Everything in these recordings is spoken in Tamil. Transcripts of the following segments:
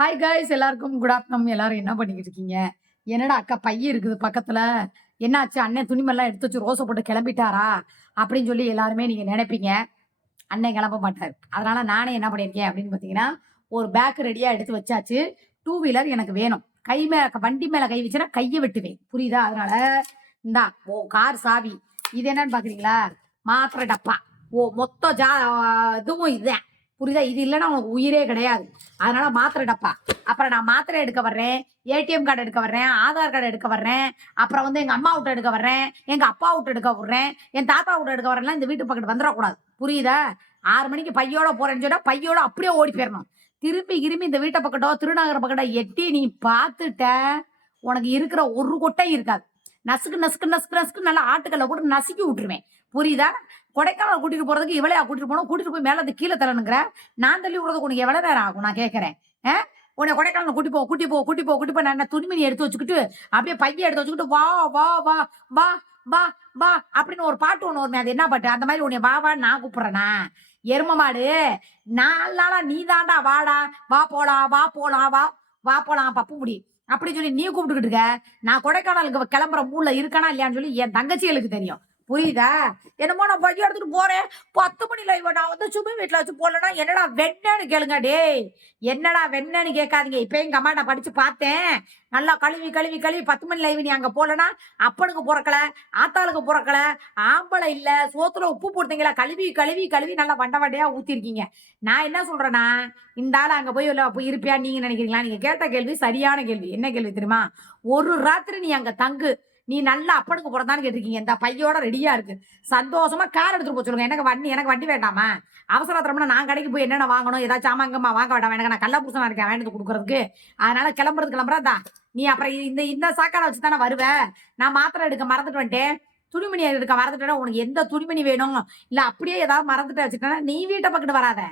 ஹாய் காய்ஸ் எல்லாருக்கும் குட் ஆஃப்டர்நூன் எல்லாரும் என்ன பண்ணிக்கிட்டு இருக்கீங்க? என்னடா அக்கா பைய இருக்குது பக்கத்தில்? என்னாச்சு? அண்ணன் துணிமெல்லாம் எடுத்து வச்சு ரோசை போட்டு கிளம்பிட்டாரா? அப்படின்னு சொல்லி எல்லாருமே நீங்கள் நினைப்பீங்க. அண்ணன் கிளம்ப மாட்டார். அதனால் நானே என்ன பண்ணியிருக்கேன் அப்படின்னு பார்த்தீங்கன்னா ஒரு பேக் ரெடியாக எடுத்து வச்சாச்சு. டூ வீலர் எனக்கு வேணும். கை மேல வண்டி மேலே கை வச்சுனா கையை வெட்டுவேன். புரியுதா? அதனால இந்தா ஓ கார் சாவி. இது என்னன்னு பார்க்குறீங்களா மாத்திரை டப்பா. ஓ மொத்த ஜா இதுவும் இதுதான் புரியுதா? இது இல்லைன்னா உனக்கு உயிரே கிடையாது. அதனால மாத்திரை டப்பா. அப்புறம் நான் மாத்திரை எடுக்க வர்றேன் ஏடிஎம் கார்டு எடுக்க வர்றேன் ஆதார் கார்டு எடுக்க வர்றேன் அப்புறம் வந்து எங்க அம்மா விட்டு எடுக்க வர்றேன் எங்க அப்பா விட்டு எடுக்க விடுறேன் என் தாத்தா விட்டு எடுக்க வரேன்லாம் இந்த வீட்டு பக்கத்து வந்துடக்கூடாது. புரியுதா? ஆறு மணிக்கு பையோட போறேன்னு சொன்னா பையோட அப்படியே ஓடி போயிடணும் திரும்பி திரும்பி இந்த வீட்டை பக்கட்டோ திருநகர பக்கட்டோ எட்டி நீ பார்த்துட்ட உனக்கு இருக்கிற ஒரு கொட்டை இருக்காது. நசுக்கு நசுக்கு நசுக்கு நசுக்கு நல்லா ஆட்டுக்கல்ல கூட நசுக்கி விட்டுருவேன். புரியுதா? கொடைக்கானல் கூட்டிட்டு போறதுக்கு இவளையா கூட்டிட்டு போனோம். கூட்டிட்டு போய் மேல அது கீழே தரணுங்கிற நான் தள்ளி விடுறதுக்கு உனக்கு எவ்வளவு நேரம் ஆகும்? நான் கேட்கறேன் ஆஹ் உன்னை கொடைக்கானல் கூட்டி போ கூட்டி போ கூட்டி போ கூட்டி போ. நான் என்ன துணிமணி எடுத்து வச்சுக்கிட்டு அப்படியே பையன் எடுத்து வச்சுக்கிட்டு வா வா வா வா வா வா அப்படின்னு ஒரு பாட்டு ஒண்ணு ஒரு அது என்ன பாட்டு? அந்த மாதிரி உன்னை வா வா நான் கூப்பிடுறேனா எரும மாடு நாலு நாளா நீ தாண்டா வாடா. வா போலாம் வா போலாம் வா வா போலாம் பப்பு முடி அப்படின்னு சொல்லி நீ கூப்பிட்டுக்கிட்டு இருக்க. நான் கொடைக்கானலுக்கு கிளம்புற மூல இருக்கானா இல்லையான்னு சொல்லி என் தங்கச்சிகளுக்கு தெரியும். புரியுதா? என்னமோ நான் பையன் எடுத்துட்டு போறேன். பத்து மணி லைவ் நான் வந்து சுமி வீட்டுல வச்சு போடலன்னா என்னடா வெண்ணன்னு கேளுங்க டேய். என்னடா வெண்ணன்னு கேட்காதீங்க. இப்ப எங்க அம்மா நான் படிச்சு பார்த்தேன். நல்லா கழுவி கழுவி கழுவி பத்து மணி லைவ் நீ அங்க போலனா அப்பனுக்கு பிறக்கல ஆத்தாளுக்கு பிறக்கல ஆம்பளை இல்ல சோத்துல உப்பு போடுத்தீங்களா கழுவி கழுவி கழுவி நல்லா வண்ட வண்டையா ஊத்திருக்கீங்க. நான் என்ன சொல்றேன்னா இந்த ஆள் அங்க போய் இல்ல போய் இருப்பியா நீங்க நினைக்கிறீங்களா? நீங்க கேட்ட கேள்வி சரியான கேள்வி. என்ன கேள்வி தெரியுமா? ஒரு ராத்திரி நீ அங்க தங்கு. நீ நல்லா அப்பனுக்கு பிறந்தான்னு கேட்டிருக்கீங்க. இந்த பையோட ரெடியா இருக்கு. சந்தோஷமா கார் எடுத்துட்டு போக சொல்லுங்க. எனக்கு வண்டி எனக்கு வண்டி வேண்டாமா? அவசரத்திரம்னா நான் கடைக்கு போய் என்னென்ன வாங்கணும்? ஏதாச்சும் ஆமாங்கம்மா வாங்க வேண்டாம்? எனக்கு நான் கள்ள புருஷனா இருக்கேன் வேண்டது கொடுக்கறதுக்கு. அதனால கிளம்புறது கிளம்புறதா நீ அப்புறம் இந்த இந்த சாக்காடை வச்சு தானே வருவ? நான் மாத்திரை எடுக்க மறந்துட்டு வந்துட்டேன். துணிமணி இருக்க மறந்துட்டேன்னா உனக்கு எந்த துணிமணி வேணும்? இல்ல அப்படியே ஏதாவது மறந்துட்டு வச்சுட்டேன்னா நீ வீட்டை பக்கத்து வராத.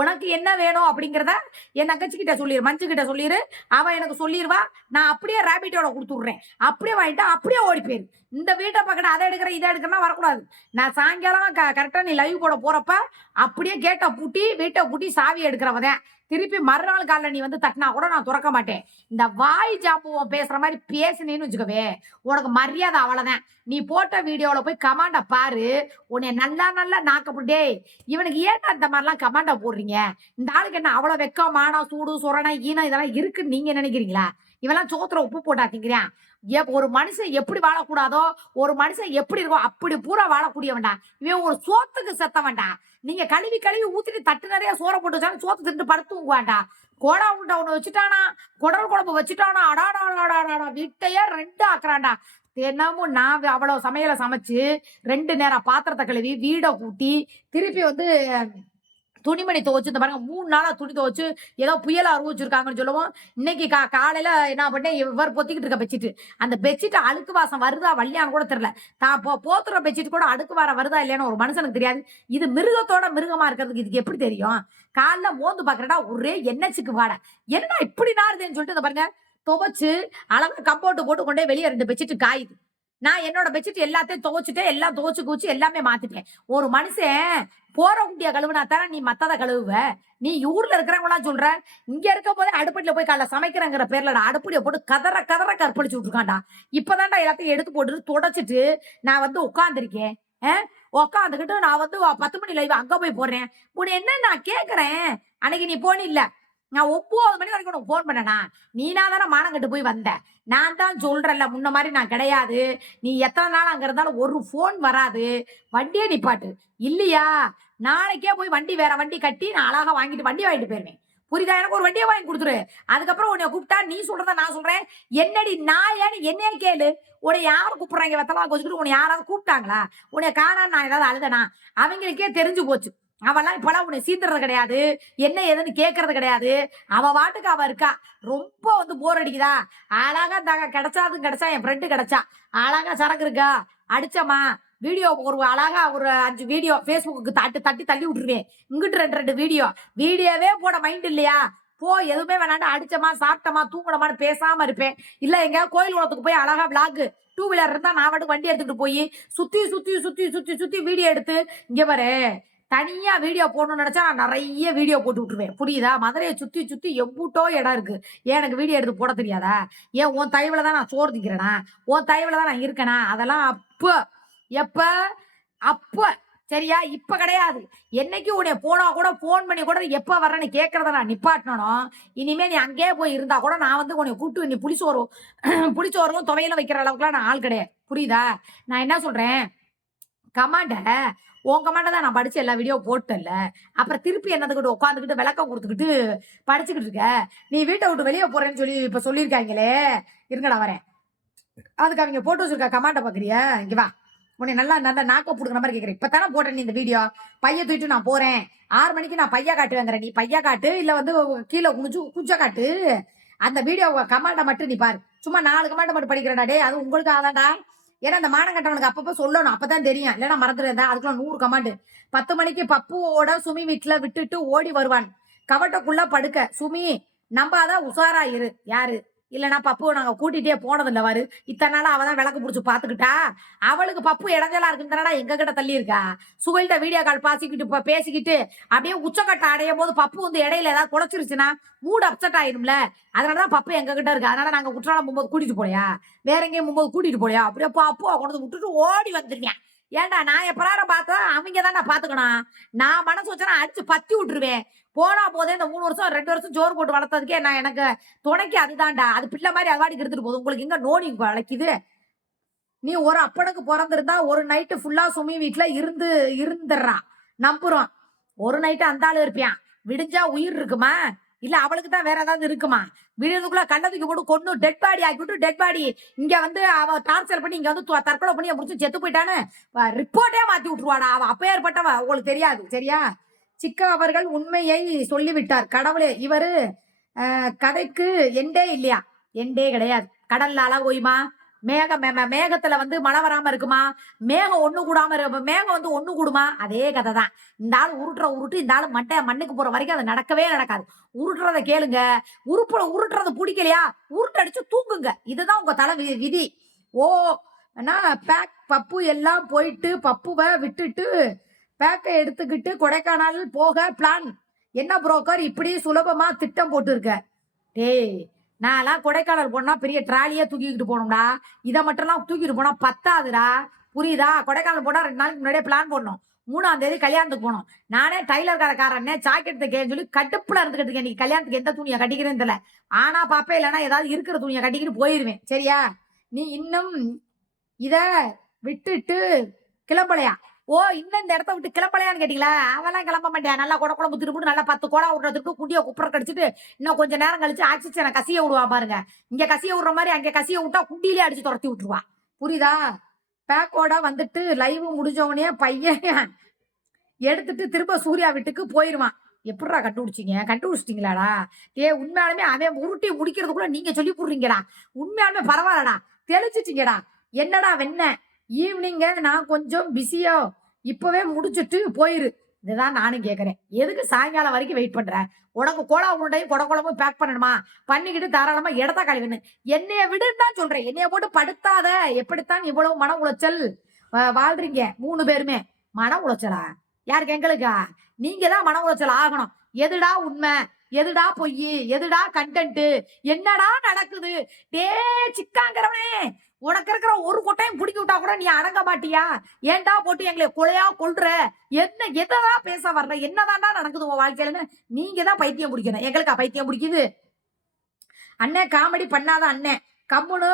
உனக்கு என்ன வேணும் அப்படிங்கிறத என் தங்கச்சிக்கிட்ட சொல்லிடு மஞ்சு கிட்ட சொல்லிடு அவ எனக்கு சொல்லிடுவா நான் அப்படியே ரேபிட்டோட கொடுத்துட்றேன். அப்படியே வாங்கிட்டு அப்படியே ஓடி போயிரு. இந்த வீட்டை பக்கத்தில் அதை எடுக்கிறேன் இதை எடுக்கிறேன்னா வரக்கூடாது. நான் சாயங்காலம் க கரெக்டாக நீ லைவ் போட போகிறப்ப அப்படியே கேட்டை பூட்டி வீட்டை பூட்டி சாவி எடுக்கிறவதேன் திருப்பி மறுநாள் காலைல நீ வந்து தட்டினா கூட நான் திறக்க மாட்டேன். இந்த வாய் ஜாப்புவம் பேசுகிற மாதிரி பேசுனேன்னு வச்சுக்கவே உனக்கு மரியாதை அவ்வளோதான் நீ போட்ட வீடியோவில் போய் கமாண்டை பாரு. உன்னை நல்லா நல்லா நாக்கப்புட்டே இவனுக்கு ஏன்டா இந்த மாதிரிலாம் கமாண்டை போடுறீங்க? இந்த ஆளுக்கு என்ன அவ்வளோ வெக்கம் மானம் சூடு சுரணை ஈனம் இதெல்லாம் இருக்குன்னு நீங்கள் நினைக்கிறீங்களா? இவெல்லாம் சோத்துல உப்பு போட்டா திங்கிறான் ஒரு மனுஷன் எப்படி வாழக்கூடாதோ ஒரு மனுஷன் எப்படி இருக்கோ அப்படி பூரா வாழக்கூடியவன்டா. இவன் ஒரு சோத்துக்கு செத்தவன்டா. நீங்க கழுவி கழுவி ஊத்திட்டு தட்டு நிறைய சோற போட்டு வச்சாலும் சோத்து திட்டு படுத்துவான்டா கோடா உண்டை ஒண்ணு வச்சுட்டானா குடல் குழம்பு வச்சுட்டானா அடாடாடாடாடா வீட்டையே ரெண்டு ஆக்குறான்டா. தினமும் நான் அவ்வளவு சமையலை சமைச்சு ரெண்டு நேரம் பாத்திரத்தை கழுவி வீடை கூட்டி திருப்பி வந்து துணிமணி துவைச்சு இந்த பாருங்க மூணு நாளா துணி துவைச்சு ஏதோ புயல் அறிவிச்சிருக்காங்கன்னு சொல்லுவோம். இன்னைக்கு கா காலையில என்ன பண்ணேன் இவர் பொத்திக்கிட்டு இருக்க பெட்ஷீட் அந்த பெட்ஷீட் அழுக்கு வாசம் வருதா வள்ளியான்னு கூட தெரியல. தான் போ போத்துற பெட்ஷீட் கூட அழுக்கு வாரம் வருதா இல்லையான்னு ஒரு மனுஷனுக்கு தெரியாது. இது மிருகத்தோட மிருகமா இருக்கிறதுக்கு இதுக்கு எப்படி தெரியும்? காலைல மோந்து பார்க்குறடா ஒரே எண்ணெய்ச்சிக்கு வாட. என்ன இப்படி நாருதுன்னு சொல்லிட்டு இந்த பாருங்க துவைச்சு அழகாக கம்போட்டு போட்டு கொண்டே வெளியே ரெண்டு பெட்ஷீட் காயுது. நான் என்னோட பெட்ஷீட் எல்லாத்தையும் துவைச்சிட்டு எல்லாம் துவைச்சு குவிச்சு எல்லாமே மாத்திட்டேன். ஒரு மனுஷன் போற குட்டிய கழுவுனா தானே நீ மத்ததை கழுவுவ? நீ ஊர்ல இருக்கிறவங்களாம் சொல்ற இங்க இருக்க போதே அடுப்படியில போய் காலைல சமைக்கிறங்கிற பேர்ல நான் அடுப்படியை போட்டு கதற கதற கற்பழிச்சு விட்டுருக்காண்டா இப்பதான்டா எல்லாத்தையும் எடுத்து போட்டு தொடச்சிட்டு நான் வந்து உட்காந்துருக்கேன் உட்காந்துக்கிட்டு நான் வந்து பத்து மணி லைவ் அங்க போய் போடுறேன். உன்னை என்ன நான் கேட்கறேன் அன்னைக்கு நீ போன இல்ல. நான் ஒன்பது மணி வரைக்கும் உனக்கு ஃபோன் பண்ணனா? நீனா தானே மானங்கட்டு போய் வந்த. நான் தான் சொல்றேன்ல முன்ன மாதிரி நான் கிடையாது. நீ எத்தனை நாள் அங்க இருந்தாலும் ஒரு ஃபோன் வராது. வண்டியே நிப்பாட்டு. இல்லையா? நாளைக்கே போய் வண்டி வேற வண்டி கட்டி நான் அழகா வாங்கிட்டு வண்டி வாங்கிட்டு போயிருவேன். புரியுதா? எனக்கு ஒரு வண்டியை வாங்கி கொடுத்துரு. அதுக்கப்புறம் உன்னை கூப்பிட்டா நீ சொல்றத நான் சொல்றேன். என்னடி நான் ஏன்னு என்னைய கேளு. உன்னை யார் கூப்பிடுறாங்க? வெத்தலா கொஞ்சம் உன்னை யாராவது கூப்பிட்டாங்களா? உன்னை காணான்னு நான் ஏதாவது அழுதனா? அவங்களுக்கே தெரிஞ்சு போச்சு. அவெல்லாம் இப்பெல்லாம் உன்னை சீந்துறது கிடையாது. என்ன ஏதுன்னு கேட்கறது கிடையாது. அவ வாட்டுக்கு அவ இருக்கா. ரொம்ப வந்து போர் அடிக்குதா? அழகா தாங்க கிடைச்சாதும் கிடைச்சா என் ஃப்ரெண்டு கிடைச்சா. அழகா சரக்கு இருக்கா? அடிச்சம்மா. வீடியோ ஒரு அழகா ஒரு அஞ்சு வீடியோ ஃபேஸ்புக்கு தட்டி தட்டி தள்ளி விட்டுருவேன். இங்கிட்டு ரெண்டு ரெண்டு வீடியோ. வீடியோவே போட மைண்ட் இல்லையா? போ எதுவுமே வேணாண்டு அடிச்சமா சாப்பிட்டமா தூங்கணுமான்னு பேசாம இருப்பேன். இல்ல எங்க கோயில் குளத்துக்கு போய் அழகா பிளாக் டூ வீலர் இருந்தா நான் வாட்டுக்கு வண்டி எடுத்துட்டு போய் சுத்தி சுத்தி சுத்தி சுத்தி சுத்தி வீடியோ எடுத்து இங்க பாரு தனியா வீடியோ போடணும்னு நினைச்சா நான் நிறைய வீடியோ போட்டு விட்டுருவேன். புரியுதா? மதுரையை சுத்தி சுத்தி எவ்வளோ இடம் இருக்கு. ஏன் எனக்கு வீடியோ எடுத்து போட தெரியாதா? ஏன் உன் தயவுல தான் நான் சோறு திக்கிறேனா உன் தயவுல தான் நான் இருக்கேனா? அதெல்லாம் அப்போ எப்ப? அப்ப. சரியா? இப்ப கிடையாது. என்னைக்கு உன்னை போனா கூட ஃபோன் பண்ணி கூட எப்ப வரேன்னு கேட்கறத நான் நிப்பாட்டணும் இனிமே நீ அங்கேயே போய் இருந்தா கூட நான் வந்து உன்னை கூட்டு நீ புளிச்சோறு புளிச்சோறும் துவையில வைக்கிற அளவுக்குலாம் நான் ஆள் கிடையாது. புரியுதா? நான் என்ன சொல்றேன்? கமாண்ட உன் கமாண்ட தான் நான் படிச்சு எல்லா வீடியோ போட்டல அப்புறம் திருப்பி என்னதுக்கிட்டு உட்காந்துக்கிட்டு விளக்கம் கொடுத்துக்கிட்டு படிச்சுக்கிட்டு இருக்க? நீ வீட்டை விட்டு வெளியே போறேன்னு சொல்லி இப்ப சொல்லியிருக்காங்களே. இருங்கடா வரேன். அதுக்கு அவங்க போட்டு வச்சிருக்கா கமாண்ட பாக்குறியா? இங்க வா. உன்னை நல்லா நல்லா நாக்க புடுக்கிற மாதிரி கேட்குறேன் இப்போ தானே போட்டேன் நீ இந்த வீடியோ பைய தூக்கிட்டு நான் போறேன். ஆறு மணிக்கு நான் பையா காட்டுவேங்கிற நீ. பையா காட்டு இல்லை வந்து கீழே குஞ்சு குஞ்ச காட்டு. அந்த வீடியோ கமாண்டை மட்டும் நீ பாரு. சும்மா நாலு கமாண்டை மட்டும் படிக்கிறடா டே அது உங்களுக்கு ஆதாண்டா ஏன்னா அந்த மானங்கட்டவனுக்கு அப்பப்போ சொல்லணும். அப்பதான் தெரியும். இல்லைன்னா மறந்துடுறதா அதுக்குள்ள நூறு கமாண்டு பத்து மணிக்கு பப்புவோட சுமி வீட்டில் விட்டுட்டு ஓடி வருவான். கவட்டக்குள்ள படுக்க. சுமி நம்பாதான் உஷாரா இரு. யாரு? இல்லைன்னா பப்புவை நாங்கள் கூட்டிகிட்டே போனதில்ல வாரு இத்தனை நாள் அவள் தான் விளக்கு பிடிச்சி பார்த்துக்கிட்டா. அவளுக்கு பப்பு இடைஞ்சலா இருக்குன்னு எங்க கிட்ட தள்ளி இருக்கா சுகல்கிட்ட வீடியோ கால் பாசிக்கிட்டு இப்போ பேசிக்கிட்டு அப்படியே உச்சக்கட்ட அடையும் போது பப்பு வந்து இடையில ஏதாவது குலைச்சிருச்சுன்னா மூடு அப்செட் ஆயிரும்ல. அதனால தான் பப்பு எங்ககிட்ட இருக்கு. அதனால நாங்கள் குற்றாலம் போகும்போது கூட்டிகிட்டு போலையா? வேற எங்கேயும் போகும்போது கூட்டிகிட்டு போலையா? அப்படியே பப்பு கொண்டு வந்து விட்டுட்டு ஓடி வந்துருவேன். ஏன்டா நான் எப்பராரம் பார்த்தா அவங்க தான் நான் நான் மனசு வச்சுனா அடிச்சு பத்தி விட்டுருவேன். போனா போதே இந்த மூணு வருஷம் ரெண்டு வருஷம் ஜோறு போட்டு வளர்த்ததுக்கே நான் எனக்கு துணைக்கு அதுதான்டா. அது பிள்ளை மாதிரி அவாடிக்கு எடுத்துட்டு போகுது. உங்களுக்கு எங்க நோனி வளைக்குது? நீ ஒரு அப்பனுக்கு பிறந்திருந்தா ஒரு நைட்டு ஃபுல்லா சுமி வீட்டுல இருந்து இருந்துடுறா. நம்புறோம். ஒரு நைட்டு அந்த இருப்பியான் விடிஞ்சா உயிர் இருக்குமா? இல்ல அவளுக்கு தான் வேற ஏதாவது இருக்குமா? விழுதுக்குள்ள கண்டதுக்கு போட்டு கொண்டு டெட் பாடி ஆக்கி விட்டு டெட் பாடி இங்க வந்து அவ டார்ச்சர் பண்ணி இங்க வந்து தற்கொலை பண்ணி முடிச்சு செத்து போயிட்டான்னு ரிப்போர்ட்டே மாத்தி விட்டுருவாடா. அவ அப்பேற்பட்டவ உங்களுக்கு தெரியாது சரியா? சிக்க அவர்கள் உண்மையை சொல்லிவிட்டார். கடவுளே இவரு கதைக்கு எண்டே இல்லையா? எண்டே கிடையாது. கடல்ல அழ மேகம் மே- மேகத்துல வந்து மழை வராம இருக்குமா? மேகம் ஒண்ணு கூடாம மேகம் வந்து ஒண்ணு கூடுமா? அதே கதை தான் இந்த ஆள் உருட்டுற உருட்டு இந்த ஆள் மட்டை மண்ணுக்கு போற வரைக்கும் அது நடக்கவே நடக்காது. உருட்டுறத கேளுங்க. உருப்புற உருட்டுறது பிடிக்கலையா? உருட்டு அடிச்சு தூங்குங்க. இதுதான் உங்க தலை வி- விதி. ஓ பேக் பப்பு எல்லாம் போயிட்டு பப்புவை விட்டுட்டு பேக்கை எடுத்துக்கிட்டு கொடைக்கானல் போக பிளான் என்ன புரோக்கர் இப்படி சுலபமா திட்டம் போட்டுருக்க. டேய் நான்லாம் கொடைக்கானல் போனா பெரிய ட்ராலியே தூக்கிக்கிட்டு போகணும்டா. இதை மட்டும்லாம் தூக்கிட்டு போனா பத்தாதுடா. புரியுதா? கொடைக்கானல் போனா ரெண்டு நாளைக்கு முன்னாடியே பிளான் பண்ணணும் மூணாம் தேதி கல்யாணத்துக்கு போகணும். நானே டைலர் கடைக்காரனே ஜாக்கெட் சொல்லி கட்டுப்புல இருந்துகிட்டு இருக்கேன். நீ கல்யாணத்துக்கு எந்த துணியை கட்டிக்கிறேன்னு தெரியல. ஆனா பாப்பே இல்லைன்னா ஏதாவது இருக்கிற துணியை கட்டிக்கிட்டு போயிருவேன். சரியா? நீ இன்னும் இத விட்டுட்டு கிளம்பலையா? ஓ இன்னும் இந்த இடத்த விட்டு கிளம்பலையான்னு கேட்டீங்களா? அவெல்லாம் கிளம்ப மாட்டேன். நல்லா குட குழம்பு திருப்பிட்டு நல்லா பத்து கோடா விடுறதுக்கு குண்டியை குப்புற கடிச்சிட்டு இன்னும் கொஞ்சம் நேரம் கழிச்சு ஆக்சிஜனை கசிய விடுவா பாருங்க. இங்க கசிய விடுற மாதிரி அங்கே கசிய விட்டா குண்டியிலே அடிச்சு துரத்தி விட்டுருவா. புரியுதா? பேக்கோட வந்துட்டு லைவ் முடிஞ்சவனே பையன் எடுத்துட்டு திரும்ப சூர்யா வீட்டுக்கு போயிருவான். எப்படா கண்டுபிடிச்சிங்க? கண்டுபிடிச்சிட்டீங்களாடா? ஏ உண்மையாலுமே அவன் உருட்டி முடிக்கிறதுக்குள்ள நீங்க சொல்லி போடுறீங்கடா உண்மையாலுமே பரவாயில்லடா. தெளிச்சிட்டீங்கடா. என்னடா வெண்ண ஈவினிங்க நான் கொஞ்சம் பிஸியோ இப்போவே முடிச்சிட்டு போயிரு. இதுதான் நானும் கேட்குறேன் எதுக்கு சாயங்காலம் வரைக்கும் வெயிட் பண்ணுறேன் உனக்கு கோலா உருண்டையும் கொட குழம்பும் பேக் பண்ணணுமா? பண்ணிக்கிட்டு தாராளமாக இடத்த கழிவுன்னு என்னைய விடுன்னு தான் சொல்கிறேன் என்னைய போட்டு படுத்தாத. எப்படித்தான் இவ்வளவு மன உளைச்சல்? வாழ்றீங்க. மூணு பேருமே. மன உளைச்சலா? யாருக்கு? எங்களுக்கா? நீங்கள் தான் மன உளைச்சல் ஆகணும். எதுடா உண்மை? எதுடா பொய்? எதுடா கண்டென்ட்டு என்னடா நடக்குது? டே சிக்காங்கிறவனே! உனக்கு இருக்கிற ஒரு கொட்டையும் பிடிக்கி விட்டா கூட நீ அடங்க மாட்டியா? ஏன்டா போட்டு எங்களை கொலையா கொள்ற என்ன எததான் பேச வர்ற? என்னதான்டா நடக்குது உன் வாழ்க்கையிலன்னு நீங்க தான் பைத்தியம் பிடிக்கணும். எங்களுக்கா பைத்தியம் பிடிக்குது? அண்ணன் காமெடி பண்ணாத அண்ணன் கம்முனு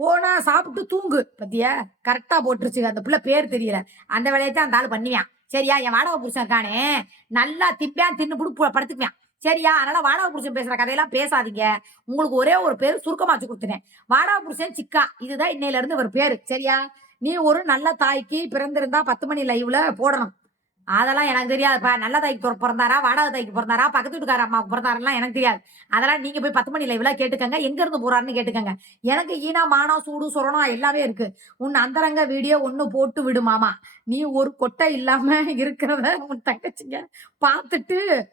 போனா சாப்பிட்டு தூங்கு. பத்தியா? கரெக்டா போட்டுருச்சு அந்த பிள்ளை பேர் தெரியல. அந்த வேலையை தான் அந்த ஆள் பண்ணுவான் சரியா? என் வாடகை புருஷன் இருக்கானே. நல்லா திப்பியான் தின்னு புடு படுத்துக்குவான் சரியா? அதனால வாடகை புருஷன் பேசுற கதையெல்லாம் பேசாதீங்க. உங்களுக்கு ஒரே ஒரு பேர் சுருக்கமா வச்சு கொடுத்துட்டேன். வாடகை புருஷன் சிக்கா. இதுதான் இன்னையில இருந்து ஒரு பேரு. சரியா? நீ ஒரு நல்ல தாய்க்கு பிறந்திருந்தா பத்து மணி லைவ்ல போடணும். அதெல்லாம் எனக்கு தெரியாதுப்பா. நல்ல தாய்க்கு பிற- பிறந்தாரா? வாடகை தாய்க்கு பிறந்தாரா? பக்கத்து வீட்டுக்கார அம்மாவுக்கு பிறந்தாரெல்லாம் எனக்கு தெரியாது. அதெல்லாம் நீங்க போய் பத்து மணி லைவ்ல கேட்டுக்கங்க. எங்க இருந்து போறாருன்னு கேட்டுக்கங்க. எனக்கு ஈனா மானம் சூடு சுரணம் எல்லாமே இருக்கு. உன் அந்தரங்க வீடியோ ஒன்னு போட்டு விடுமாமா நீ ஒரு கொட்டை இல்லாம இருக்கிறத உன் தங்கச்சிங்க பார்த்துட்டு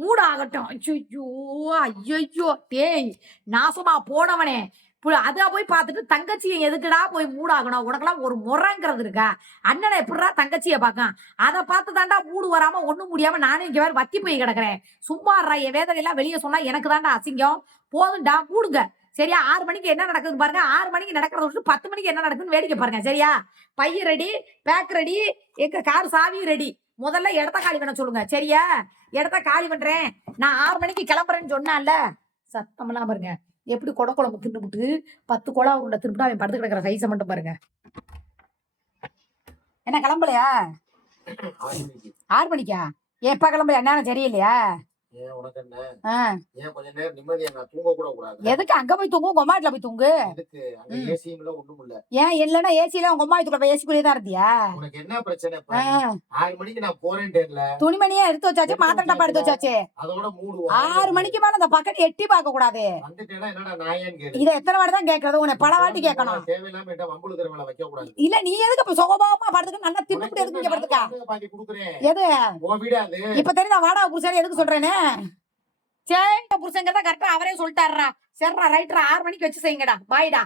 மூடாகட்டும். ஐயோ ஐயோ டேய் நாசமா போனவனே. பு- அதை போய் பார்த்துட்டு தங்கச்சியை எதுக்குடா போய் மூடாகணும்? உனக்கெல்லாம் ஒரு முறைங்கிறது இருக்கா? அண்ணனை எப்படிடா தங்கச்சியை பார்க்கான்? அதை பார்த்து தாண்டா மூடு வராமல் ஒன்றும் முடியாமல் நானும் இங்கே வேறு வத்தி போய் கிடக்குறேன். சும்மா இருடா, என் வேதனையெல்லாம் வெளியே சொன்னால் எனக்கு தாண்டா அசிங்கம். போதும்டா மூடுங்க. சரியா ஆறு மணிக்கு என்ன நடக்குது பாருங்க. ஆறு மணிக்கு நடக்கிறத விட்டு பத்து மணிக்கு என்ன நடக்குதுன்னு வேடிக்கை பாருங்க. சரியா? பைய ரெடி பேக் ரெடி எங்கள் கார் சாவி ரெடி முதல்ல இடத்த காலி பண்ண சொல்லுங்க. சரியா? இடத்த காலி பண்றேன். நான் ஆறு மணிக்கு கிளம்புறேன்னு சொன்னான்ல. சத்தமெல்லாம் பாருங்க. எப்படி கொடை குழம்பு தின்னுபிட்டு பத்து குழா உருண்டை திருப்பிட்டு அவன் படுத்து கிடக்குற சைஸை மட்டும் பாருங்க. என்ன கிளம்பலையா? ஆறு மணிக்கா? எப்ப கிளம்பலையா? என்னன்னு தெரியலையா? தூங்க எதுக்கு அங்க போய் தூங்கும் கொமாட்டில போய் தூங்கு. ஏன் இல்லைன்னா உங்க ஏசிக்குள்ளே தான் இருந்தியா? என்ன பிரச்சனை? ஆறு மணிக்கு நான் போறேன்டேன்ல துணிமணியே எடுத்து வச்சாச்சு மாத்திரை டப்பா எடுத்து வச்சாச்சு. ஆறு மணிக்கு மேல அந்த பக்கத்து எட்டி பார்க்க கூடாது இதை எத்தனை வாட்டி தான் கேட்கறது? உன்னை பல வாட்டி கேட்கணும். இல்ல நீ எதுக்கு இப்ப சுகபாவமா படுத்துக்க? நல்லா எதுக்கு இங்க படுத்துக்க? எது? இப்ப தெரியுதா வாடா புருஷன் எதுக்கு சொல்றேன்னு? சரி புருஷங்கிறத கரெக்டா அவரே சொல்லிட்டாருடா. சரிடா ரைட்ரா ஆறு மணிக்கு வச்சு செய்யுங்கடா. பாய்டா